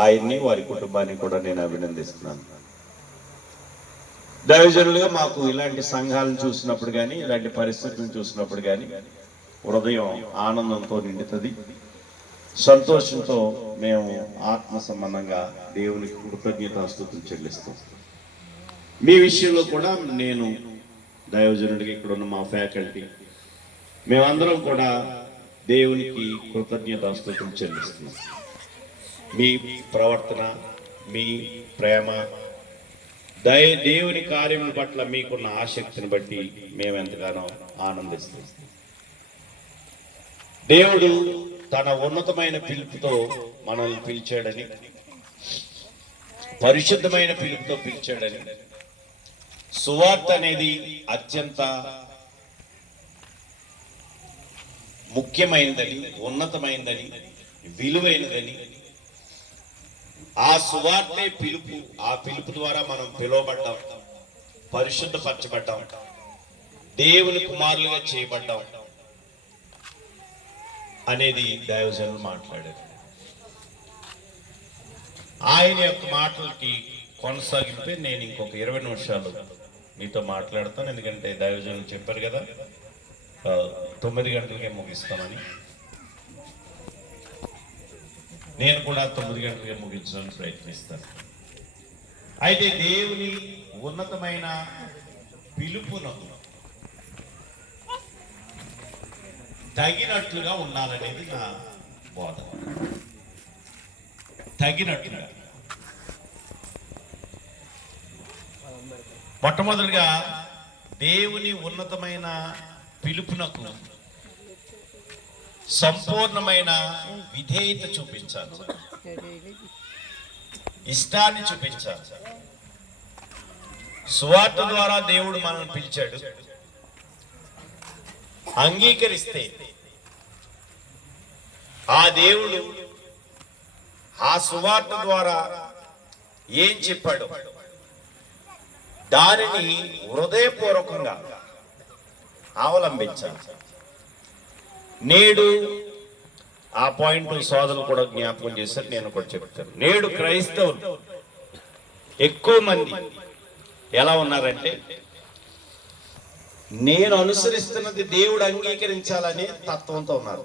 ఆయన్ని వారి కుటుంబాన్ని కూడా నేను అభినందిస్తున్నాను. దైవజనులుగా మాకు ఇలాంటి సంఘాలను చూసినప్పుడు కానీ, ఇలాంటి పరిస్థితులను చూసినప్పుడు కానీ హృదయం ఆనందంతో నిండుతుంది. సంతోషంతో మేము ఆత్మ సంబంధంగా దేవునికి కృతజ్ఞతాస్తుతులు చెల్లిస్తాం. మీ విషయంలో కూడా నేను దైవజనుడికి ఇక్కడ ఉన్న మా ఫ్యాకల్టీ మేమందరం కూడా దేవునికి కృతజ్ఞతాస్తుతులు చెల్లిస్తున్నాం. మీ ప్రవర్తన, మీ ప్రేమ, దేవుని కార్యముల పట్ల మీకున్న ఆసక్తిని బట్టి మేము ఎంతగానో ఆనందిస్తాం. దేవుడు తన ఉన్నతమైన పిలుపుతో మనల్ని పిలిచాడని, పరిశుద్ధమైన పిలుపుతో పిలిచాడని, సువార్త అనేది అత్యంత ముఖ్యమైనదని, ఉన్నతమైనదని, విలువైనదని, ఆ సువార్తే పిలుపు, ఆ పిలుపు ద్వారా మనం పిలువబడ్డాం, పరిశుద్ధపరచబడ్డాం, దేవుని కుమారులుగా చేయబడ్డాం అనేది దైవజనులు మాట్లాడారు. ఆయన యొక్క మాటలకి కొనసాగింపే నేను ఇంకొక 20 నిమిషాలు మీతో మాట్లాడతాను. ఎందుకంటే దైవజనులు చెప్పారు కదా 9 గంటలకే ముగిస్తామని. నేను కూడా 9 గంటలకే ముగించడానికి ప్రయత్నిస్తాను. అయితే దేవుని ఉన్నతమైన పిలుపును తగినట్లుగా ఉండాలనేది నా బోధ. తగినట్లుగా మొట్టమొదటిగా దేవుని ఉన్నతమైన పిలుపునకు సంపూర్ణమైన విధేయత చూపించాలి, ఇష్టాన్ని చూపించాలి. సువార్త ద్వారా దేవుడు మనల్ని పిలిచాడు. అంగీకరిస్తే ఆ దేవుడు ఆ సువార్త ద్వారా ఏం చెప్పాడు దానిని హృదయపూర్వకంగా అవలంబించాలి. నేడు ఆ పాయింట్ సోదరులు కూడా జ్ఞాపకం చేశారు, నేను కూడా చెప్తాను. నేడు క్రైస్తవులు ఎక్కువ మంది ఎలా ఉన్నారంటే, నేను అనుసరిస్తున్నది దేవుడు అంగీకరించాలనే తత్వంతో ఉన్నారు.